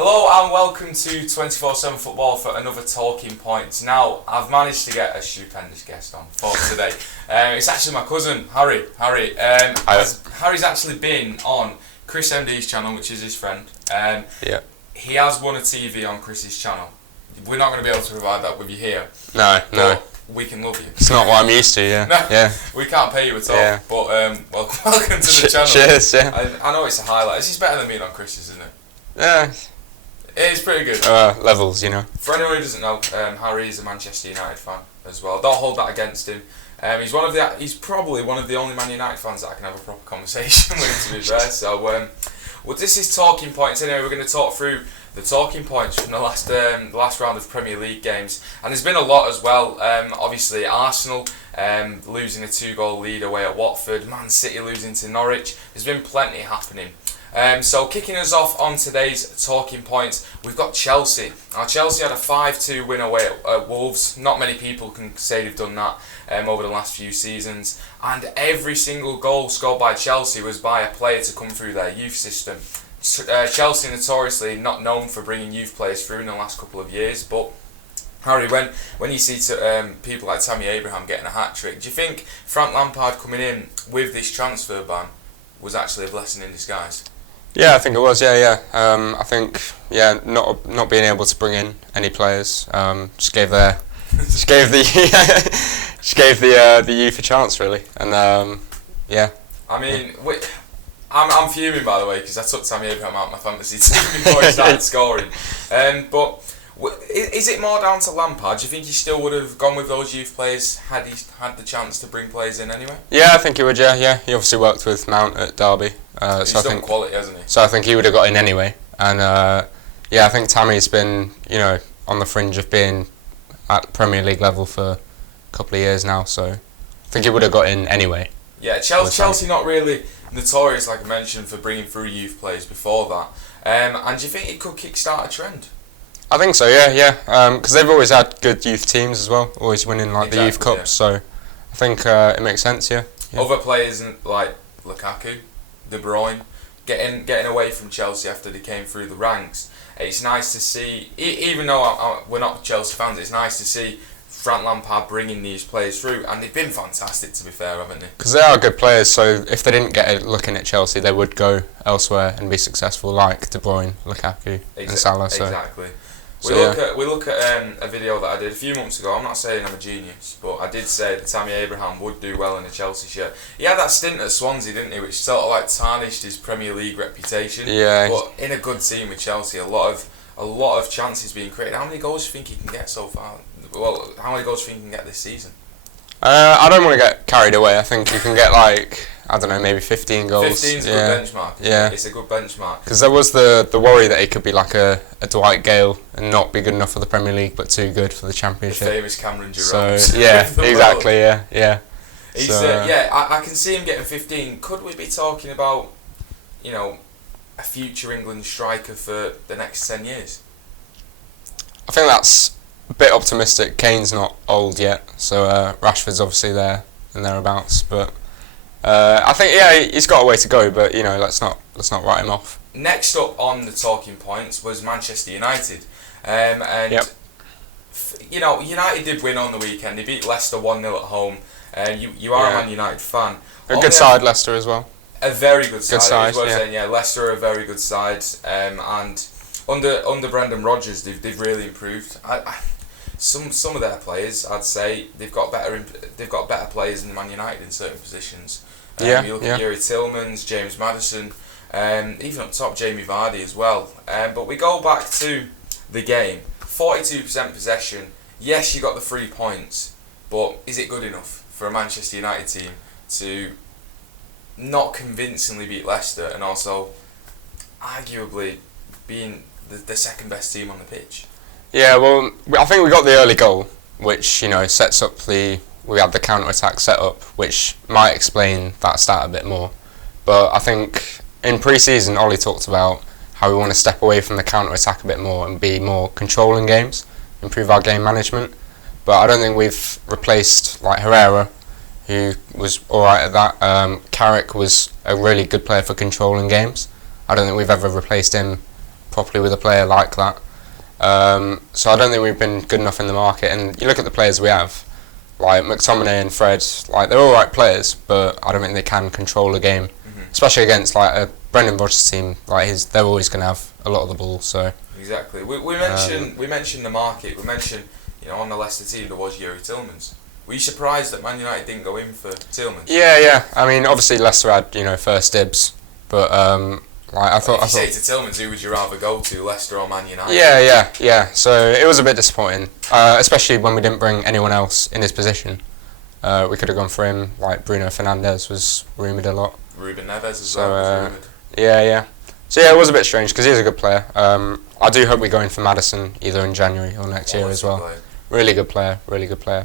Hello and welcome to 24/7 Football for another Talking Points. Now, I've managed to get a stupendous guest on for today. It's actually my cousin, Harry. Harry's actually been on Chris MD's channel, which is his friend. He has won a TV on Chris's channel. We're not going to be able to provide that with you here. No. We can love you. It's not what I'm used to, yeah. No, yeah. We can't pay you at all. Yeah. But welcome to the channel. Cheers, yeah. I know it's a highlight. This is better than being on Chris's, isn't it? Yeah. It's pretty good. Levels, you know. For anyone who doesn't know, Harry is a Manchester United fan as well. Don't hold that against him. He's probably one of the only Man United fans that I can have a proper conversation with, to be fair. So, this is Talking Points. Anyway, we're going to talk through the talking points from the last round of Premier League games, and there's been a lot as well. Obviously, Arsenal losing a 2-goal lead away at Watford, Man City losing to Norwich. There's been plenty happening. So kicking us off on today's talking points, we've got Chelsea. Now, Chelsea had a 5-2 win away at Wolves. Not many people can say they've done that over the last few seasons. And every single goal scored by Chelsea was by a player to come through their youth system. Chelsea notoriously not known for bringing youth players through in the last couple of years. But Harry, when you see people like Tammy Abraham getting a hat-trick, do you think Frank Lampard coming in with this transfer ban was actually a blessing in disguise? Yeah, I think it was. Yeah. I think not being able to bring in any players just gave the youth a chance, really, and yeah. I mean, I'm fuming, by the way, because I took Tammy Abraham out of my fantasy team before he started scoring. But is it more down to Lampard? Do you think he still would have gone with those youth players had he had the chance to bring players in anyway? Yeah, I think he would. Yeah. He obviously worked with Mount at Derby. He's done quality, hasn't he? So I think he would have got in anyway. And I think Tammy's been, on the fringe of being at Premier League level for a couple of years now. So I think he would have got in anyway. Yeah, Chelsea not really notorious, like I mentioned, for bringing through youth players before that. And do you think it could kickstart a trend? I think so, yeah. Because they've always had good youth teams as well, always winning the youth cups. Yeah. So I think it makes sense, yeah. Other players like Lukaku, De Bruyne, getting away from Chelsea after they came through the ranks. It's nice to see, even though we're not Chelsea fans, it's nice to see Frank Lampard bringing these players through, and they've been fantastic, to be fair, haven't they? Because they are good players, so if they didn't get a look in at Chelsea, they would go elsewhere and be successful, like De Bruyne, Lukaku, and Salah. So. Exactly. We look at a video that I did a few months ago. I'm not saying I'm a genius, but I did say that Tammy Abraham would do well in a Chelsea shirt. He had that stint at Swansea, didn't he, which sort of like tarnished his Premier League reputation. Yeah. But in a good team with Chelsea, a lot of chances being created. How many goals do you think he can get so far? Well, how many goals do you think he can get this season? I don't want to get carried away. I think you can get maybe 15 goals. 15's a good benchmark. Yeah, it's a good benchmark. Because there was the worry that he could be like a Dwight Gale and not be good enough for the Premier League, but too good for the Championship. The famous Cameron Jerome. So yeah, exactly. Yeah. He's, I can see him getting 15. Could we be talking about, a future England striker for the next 10 years? I think that's a bit optimistic. Kane's not old yet, so Rashford's obviously there and thereabouts, but. I think he's got a way to go, but let's not write him off. Next up on the talking points was Manchester United, United did win on the weekend. They beat Leicester 1-0 at home. You are a Man United fan. A good side, Leicester as well. A very good side. Yeah. Leicester are a very good side, and under Brendan Rodgers, they've really improved. Some of their players, I'd say, they've got better players than Man United in certain positions. You look at Yuri Tillmans, James Maddison, even up top Jamie Vardy as well. But we go back to the game. 42% possession. Yes, you got the 3 points, but is it good enough for a Manchester United team to not convincingly beat Leicester and also arguably being the second best team on the pitch? Yeah, well, I think we got the early goal, which sets up we had the counter-attack set up, which might explain that stat a bit more. But I think in pre-season, Ollie talked about how we want to step away from the counter-attack a bit more and be more controlling games, improve our game management. But I don't think we've replaced Herrera, who was alright at that. Carrick was a really good player for controlling games. I don't think we've ever replaced him properly with a player like that. So I don't think we've been good enough in the market. And you look at the players we have, like McTominay and Fred, like they're all right players, but I don't think they can control a game, especially against like a Brendan Rodgers team. Like they're always going to have a lot of the ball. So exactly. We mentioned the market. We mentioned, on the Leicester team there was Yuri Tillmans. Were you surprised that Man United didn't go in for Tillmans? Yeah. I mean, obviously Leicester had first dibs, but I thought. If you say to Tillmans, who would you rather go to, Leicester or Man United? Yeah. So it was a bit disappointing, especially when we didn't bring anyone else in his position. We could have gone for him. Like Bruno Fernandes was rumoured a lot. Ruben Neves as well was rumoured. Yeah. So yeah, it was a bit strange because he's a good player. I do hope we go in for Maddison either in January or next year as well. Really good player.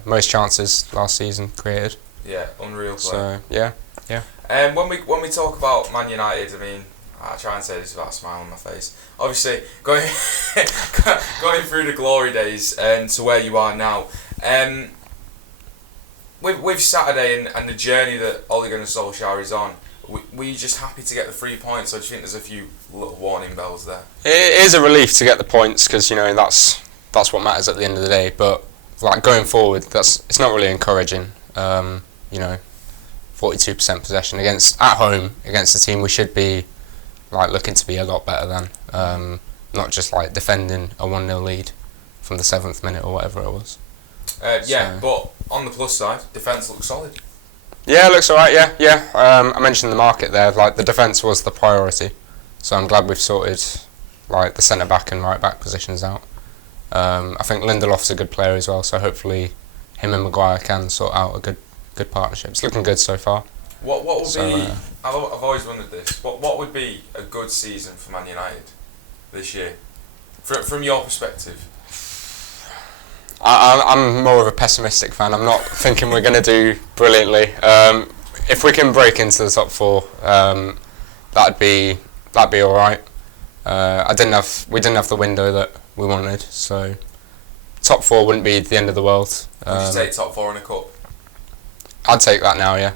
Most chances last season created. Yeah, unreal player. So yeah. When we talk about Man United, I mean, I try and say this without a smile on my face. Obviously, going through the glory days and to where you are now, with Saturday and the journey that Ole Gunnar Solskjaer is on, were you just happy to get the 3 points, or do you think there's a few little warning bells there? It is a relief to get the points because that's what matters at the end of the day. But like going forward, it's not really encouraging. 42% possession at home against a team we should be like looking to be a lot better than, not just like defending a 1-0 lead from the 7th minute or whatever it was. But on the plus side, defence looks solid. Yeah, it looks alright. Yeah. I mentioned the market there. Like the defence was the priority, so I'm glad we've sorted like the centre back and right back positions out. I think Lindelof's a good player as well, so hopefully him and Maguire can sort out a good partnership. It's looking good so far. What would be? I've always wondered this. What would be a good season for Man United this year, from your perspective? I'm more of a pessimistic fan. I'm not thinking we're going to do brilliantly. If we can break into the top 4, that'd be all right. We didn't have the window that we wanted, so top 4 wouldn't be the end of the world. Would you take top 4 in a cup? I'd take that now. Yeah.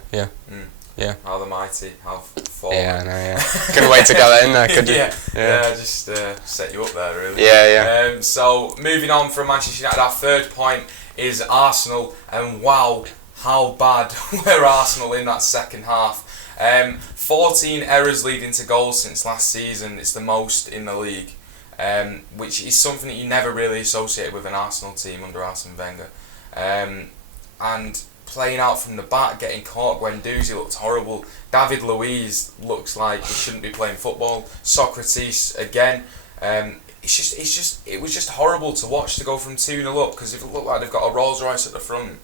Yeah. How the mighty have fallen. Yeah, I know. Yeah. Couldn't wait to get that in there, could you? Yeah. Just set you up there, really. Yeah. So moving on from Manchester United, our third point is Arsenal, and wow, how bad were Arsenal in that second half. 14 errors leading to goals since last season. It's the most in the league, which is something that you never really associate with an Arsenal team under Arsene Wenger. And playing out from the back, getting caught. Guendouzi looked horrible. David Luiz looks like he shouldn't be playing football. Socrates again. It was just horrible to watch, to go from 2-0 up, because it looked like they've got a Rolls Royce at the front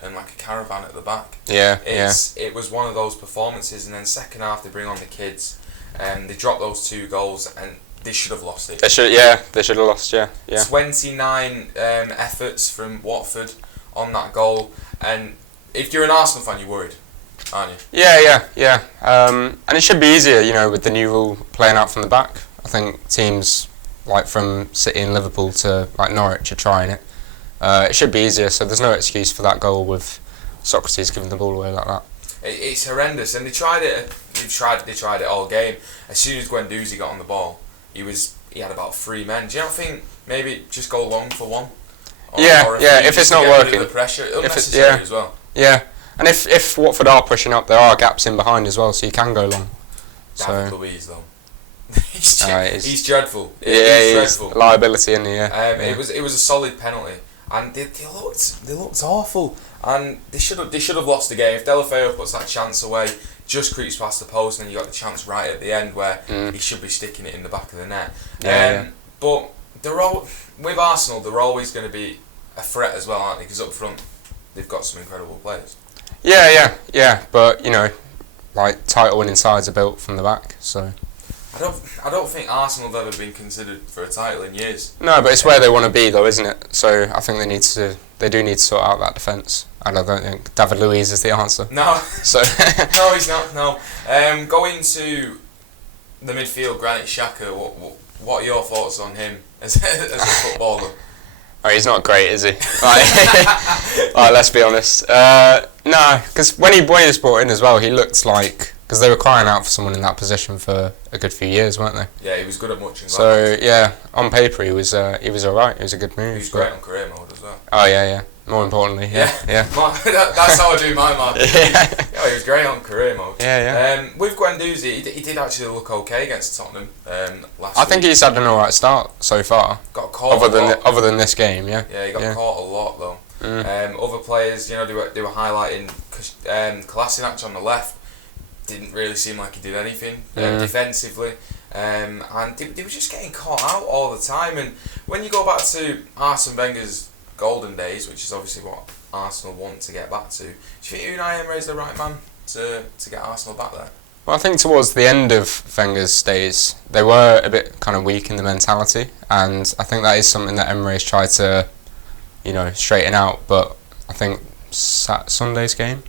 and like a caravan at the back. It was one of those performances, and then second half they bring on the kids and they drop those 2 goals, and they should have lost it. They should have lost. Yeah. 29 efforts from Watford on that goal, and if you're an Arsenal fan, you're worried, aren't you? Yeah. And it should be easier, with the new rule playing out from the back. I think teams like from City and Liverpool to like Norwich are trying it. It should be easier, so there's no excuse for that goal with Socrates giving the ball away like that. It's horrendous, and they tried it. They tried it all game. As soon as Guendouzi got on the ball, he had about 3 men. Do you not think maybe just go long for one? Or if it's not working, the pressure, unnecessary as well. Yeah, and if Watford are pushing up, there are gaps in behind as well, so you can go long. David Luiz though, he's dreadful. He's dreadful. Liability, isn't he? It was a solid penalty, and they looked awful, and they should have lost the game. If Deulofeu puts that chance away, just creeps past the post, and then you got the chance right at the end where he should be sticking it in the back of the net. But with Arsenal, they're always going to be a threat as well, aren't they? Because up front, they've got some incredible players. Yeah. But like title-winning sides are built from the back, so. I don't think Arsenal have ever been considered for a title in years. No, but it's where they want to be, though, isn't it? So I think they do need to sort out that defence, and I don't think David Luiz is the answer. No. So. No, he's not. No. Going to the midfield, Granit Xhaka. What are your thoughts on him as a footballer? Oh, he's not great, is he? Right, let's be honest. No, because when he was brought in as well, he looked like because they were crying out for someone in that position for a good few years, weren't they? Yeah, he was good at much. So yeah, on paper he was alright. It was a good move. He was great on career mode as well. Oh yeah. More importantly, yeah. That's how I do my mark. Yeah. He was great on career mode. Yeah. With Guendouzi, he did actually look okay against Tottenham last week. I think he's had an alright start so far. Got caught other than this game, yeah. Yeah, he got caught a lot though. Other players, they were highlighting Kolasinac on the left. Didn't really seem like he did anything defensively, and they were just getting caught out all the time. And when you go back to Arsene Wenger's golden days, which is obviously what Arsenal want to get back to, do you think Unai Emery is the right man to get Arsenal back there? Well, I think towards the end of Wenger's days, they were a bit kind of weak in the mentality, and I think that is something that Emery's tried to, straighten out. But I think Sunday's game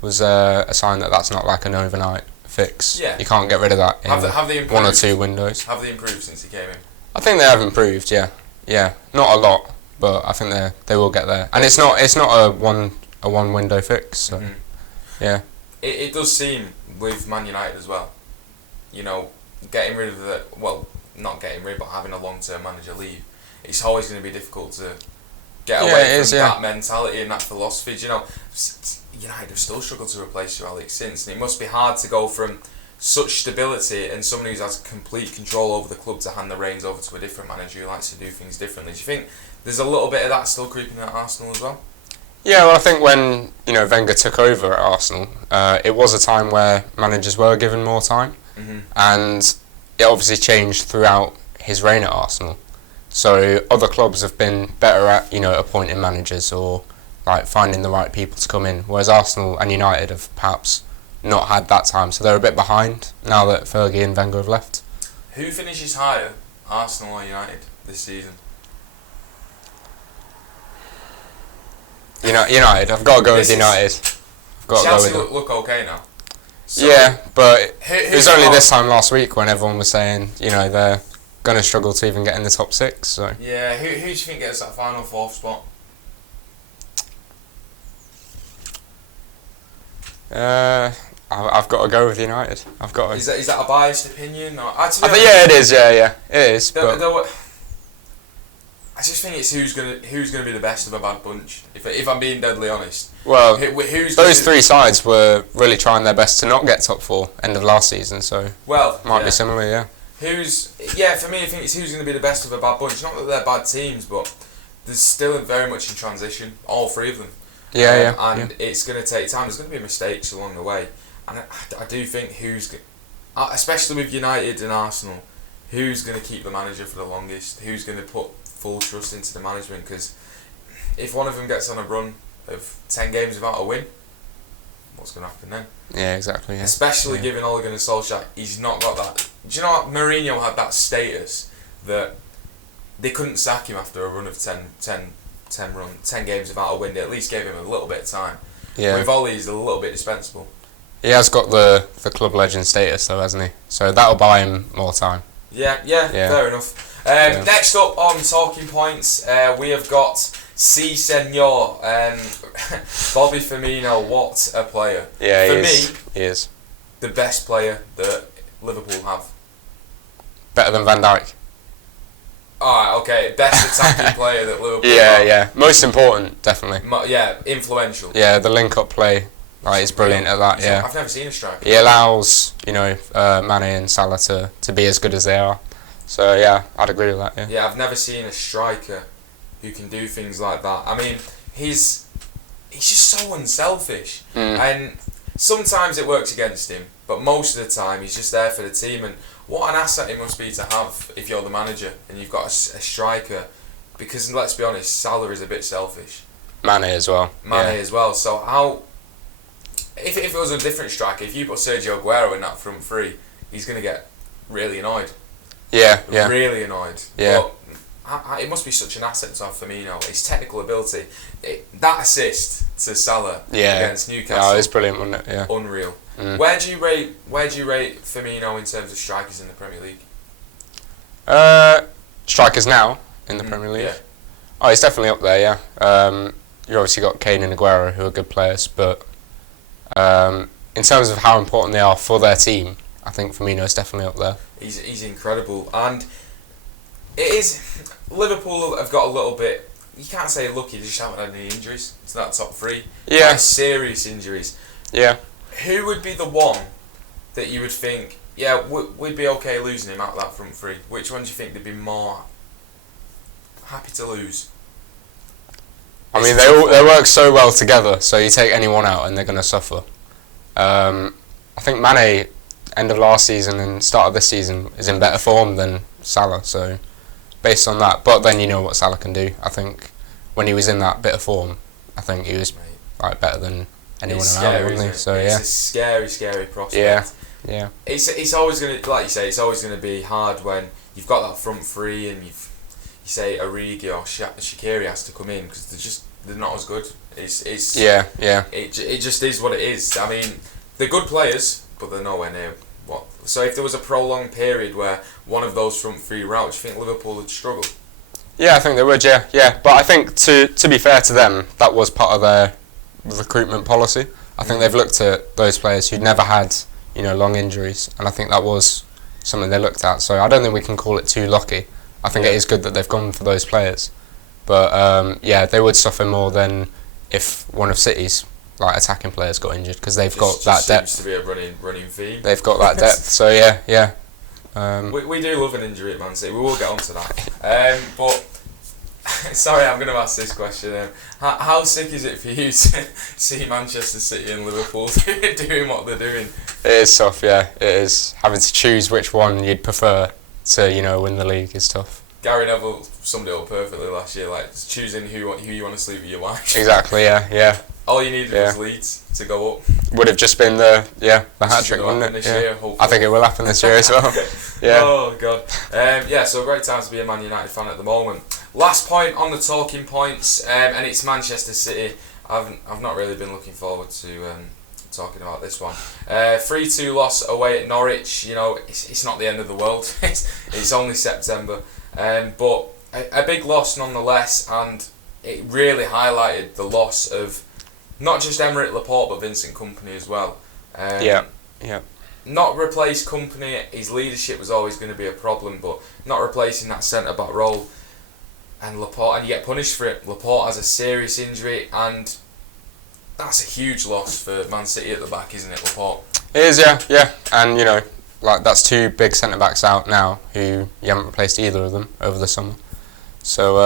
was a sign that that's not like an overnight fix. Yeah. You can't get rid of that in have they one or two windows. Have they improved since he came in? I think they have improved, yeah. Not a lot, but I think they will get there. And it's not a one window fix, so yeah. It does seem with Man United as well, getting rid of not getting rid, but having a long-term manager leave, it's always going to be difficult to get away from that mentality and that philosophy. United have still struggled to replace Sir Alex since, and it must be hard to go from such stability and someone who has complete control over the club to hand the reins over to a different manager who likes to do things differently. Do you think there's a little bit of that still creeping at Arsenal as well? Yeah, well, I think when Wenger took over at Arsenal, it was a time where managers were given more time, and it obviously changed throughout his reign at Arsenal. So other clubs have been better at appointing managers or like finding the right people to come in, whereas Arsenal and United have perhaps not had that time, so they're a bit behind now that Fergie and Wenger have left. Who finishes higher, Arsenal or United, this season? United. I've got to go with United. Chelsea look okay now. So yeah, but it was only this time last week when everyone was saying they're going to struggle to even get in the top six. So yeah, who do you think gets that final fourth spot? I've got to go with United. I've got to. Is that a biased opinion? Or, I think it is. Yeah, it is. I just think it's who's gonna be the best of a bad bunch. If I'm being deadly honest. Well, those three sides were really trying their best to not get top four end of last season. So might be similar. Yeah. For me, I think it's who's going to be the best of a bad bunch. Not that they're bad teams, but they're still very much in transition. All three of them. And it's going to take time. There's going to be mistakes along the way, and I do think especially with United and Arsenal, who's going to keep the manager for the longest? Who's going to put full trust into the management? Because if one of them gets on a run of 10 games without a win, what's going to happen then? Yeah, exactly. Yeah. Especially given Ole Gunnar Solskjaer, he's not got that. Do you know what? Mourinho had that status that they couldn't sack him after a run of 10 games without a win. They at least gave him a little bit of time. Yeah. With Ole, he's a little bit dispensable. He has got the club legend status though, hasn't he? So that'll buy him more time. Yeah, fair enough. Next up on Talking Points, we have got Si Senor, Bobby Firmino. What a player! Yeah, he is the best player that Liverpool have. Better than Van Dijk. Alright, okay, best attacking player that Liverpool have. Yeah, most important, definitely. Influential. Yeah, the link-up play, he's brilliant at that. Yeah, I've never seen a striker. He allows Mane and Salah to be as good as they are. So yeah, I'd agree with that. Yeah, I've never seen a striker who can do things like that. I mean, he's just so unselfish, and sometimes it works against him, but most of the time he's just there for the team. And what an asset it must be to have if you're the manager and you've got a striker, because let's be honest, Salah is a bit selfish. Mane as well. As well. So how? If it was a different striker, if you put Sergio Aguero in that front three, he's going to get really annoyed. Yeah. Really annoyed. Yeah. But it must be such an asset to have Firmino. His technical ability, that assist to Salah against Newcastle. Oh, it's brilliant, wasn't it? Yeah. Unreal. Where do you rate Firmino in terms of strikers in the Premier League? Strikers now in the Premier League. Yeah. Oh, he's definitely up there. Yeah. You obviously got Kane and Aguero who are good players, but in terms of how important they are for their team, I think Firmino's definitely up there. He's incredible, and it is. Liverpool have got a little bit. You can't say lucky; they just haven't had any injuries to that top three. Yeah, Quite serious injuries. Yeah. Who would be the one that you would think, yeah, we'd be okay losing him out of that front three? Which one do you think they'd be more happy to lose? I mean, they work so well together, so you take anyone out and they're going to suffer. I think Mane, end of last season and start of this season, is in better form than Salah, so based on that. But then you know what Salah can do. I think when he was in that bit of form, I think he was like better than anyone around, wasn't he? So it's a scary prospect. Yeah. It's always gonna, like you say, it's always gonna be hard when you've got that front three and you say Origi or Shaqiri has to come in because they're not as good. It's yeah. It just is what it is. I mean, they're good players, but they're nowhere near what. So if there was a prolonged period where one of those front three were out, do you think Liverpool would struggle? Yeah, I think they would. Yeah. But I think to be fair to them, that was part of their recruitment policy. I think they've looked at those players who'd never had long injuries, and I think that was something they looked at. So I don't think we can call it too lucky. I think it is good that they've gone for those players, but they would suffer more than if one of City's attacking players got injured because they've got that depth. Seems to be a running theme. They've got that depth. So yeah. We do love an injury at Man City. We will get onto that. But sorry, I'm going to ask this question. How sick is it for you to see Manchester City and Liverpool doing what they're doing? It is tough, yeah. It is. Having to choose which one you'd prefer to win the league is tough. Gary Neville summed it up perfectly last year, choosing who you want to sleep with your wife. Exactly, yeah. All you needed was Leeds to go up. Would have just been the hat-trick, wouldn't it? Year, I think it will happen this year as well. Yeah. Oh, God. So a great time to be a Man United fan at the moment. Last point on the talking points, and it's Manchester City. I've not really been looking forward to talking about this one. 3-2 loss away at Norwich. It's not the end of the world. It's only September. But a big loss nonetheless, and it really highlighted the loss of not just Emerick Laporte but Vincent Kompany as well. Yeah. Not replace Kompany, his leadership was always going to be a problem, but not replacing that centre back role, and Laporte, and you get punished for it. Laporte has a serious injury, and that's a huge loss for Man City at the back, isn't it, Laporte? It is, yeah. And that's two big centre backs out now who you haven't replaced either of them over the summer. So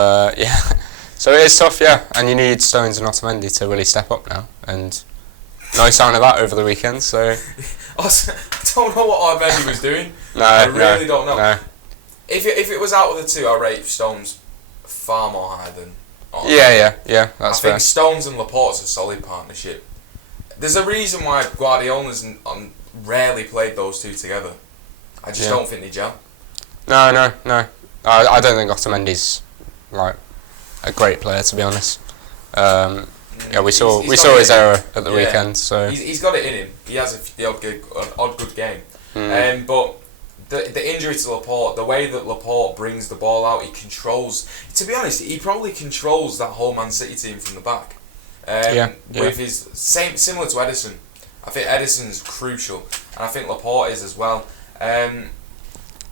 so it is tough, yeah. And you need Stones and Otamendi to really step up now, and no sign of that over the weekend. So I don't know what Otamendi was doing. I really don't know. No. If it was out of the two, I rate Stones far more higher than Otamendi. Yeah. That's fair. I think Stones and Laporte's a solid partnership. There's a reason why Guardiola's rarely played those two together. I just don't think they gel. No. I don't think Otamendi's a great player, to be honest. We saw his error at the weekend. So he's got it in him. He has the odd good game. But the injury to Laporte, the way that Laporte brings the ball out, he controls. To be honest, he probably controls that whole Man City team from the back. With his similar to Edison. I think Edison's crucial, and I think Laporte is as well.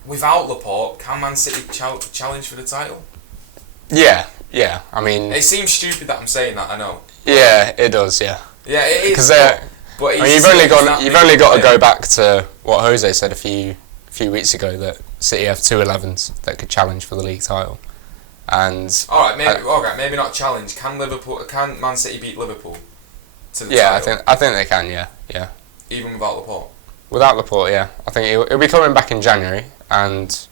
Without Laporte, can Man City challenge for the title? Yeah. I mean, it seems stupid that I'm saying that. I know. Yeah, it does. Yeah. Yeah, it is. But you've only got to go back to what Jose said a few weeks ago, that City have 2 11s that could challenge for the league title. And all right, maybe not challenge. Can Man City beat Liverpool to the title? I think they can. Yeah. Even without Laporte. Without Laporte, yeah. I think it'll be coming back in January, and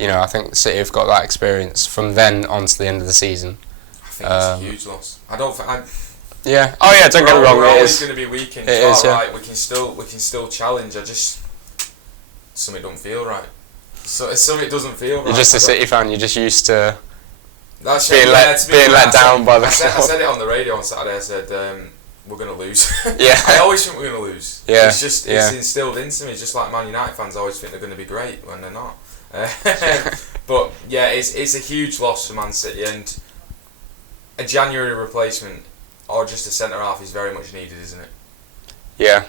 I think City have got that experience from then on to the end of the season. I think it's a huge loss. I don't think. Yeah. Oh yeah. Don't get me wrong. We're always going to be weakened. It is. Yeah. Right, we can still challenge. Something don't feel right. So something doesn't feel right. You're just a City fan. You're just used to being let down by the. I said it on the radio on Saturday. I said we're going to lose. Yeah. I always think we're going to lose. Yeah. It's instilled into me. Just like Man United fans always think they're going to be great when they're not. But yeah, it's a huge loss for Man City, and a January replacement or just a centre half is very much needed, isn't it? Yeah.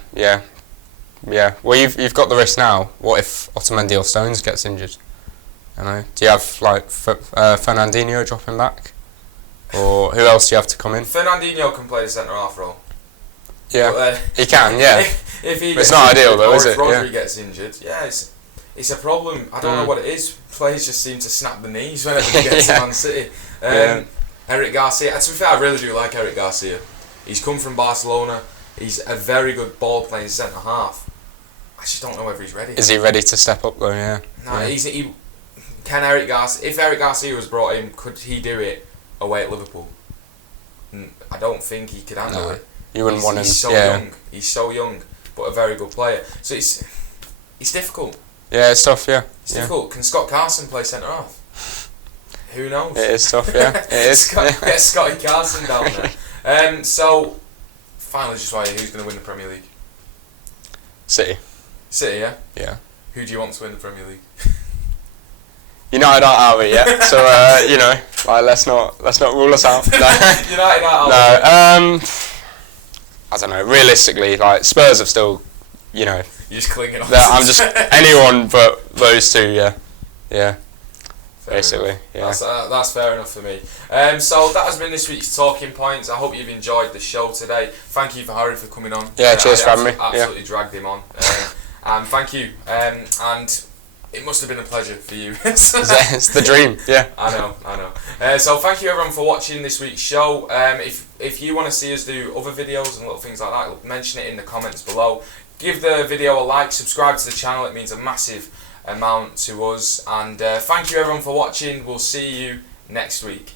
Well, you've got the risk now. What if Otamendi or Stones gets injured? You know, do you have like Fernandinho dropping back, or who else do you have to come in? Fernandinho can play the centre half role. Yeah, But, he can. Yeah, if he but it's not ideal though, is if it? Rodri gets injured, it's a problem. I don't know what it is. Players just seem to snap the knees whenever they get to Man City. Eric Garcia. To be fair, I really do like Eric Garcia. He's come from Barcelona. He's a very good ball playing centre half. I just don't know whether he's ready. Is he ready to step up though? Yeah. No, can Eric Garcia? If Eric Garcia was brought in, could he do it away at Liverpool? I don't think he could handle it. You wouldn't want him. He's so young. He's so young, but a very good player. So it's difficult. Yeah, it's tough. Yeah. It's difficult. Can Scott Carson play centre half? Who knows? It is tough. Yeah, it is. Get Scotty Carson down there. So finally, just who's going to win the Premier League? City. City, yeah. Yeah. Who do you want to win the Premier League? United aren't out of it yet, so let's not rule us out. No. United aren't out of it. I don't know. Realistically, like Spurs have still, You're just clinging on. I'm just anyone but those two. Yeah. Basically, yeah. That's fair enough for me. So that has been this week's Talking Points. I hope you've enjoyed the show today. Thank you for Harry for coming on. Yeah, cheers for having me. Absolutely dragged him on. And thank you. And it must have been a pleasure for you. It's the dream. Yeah. I know. So thank you everyone for watching this week's show. If you want to see us do other videos and little things like that, mention it in the comments below. Give the video a like, subscribe to the channel. It means a massive amount to us. And thank you everyone for watching. We'll see you next week.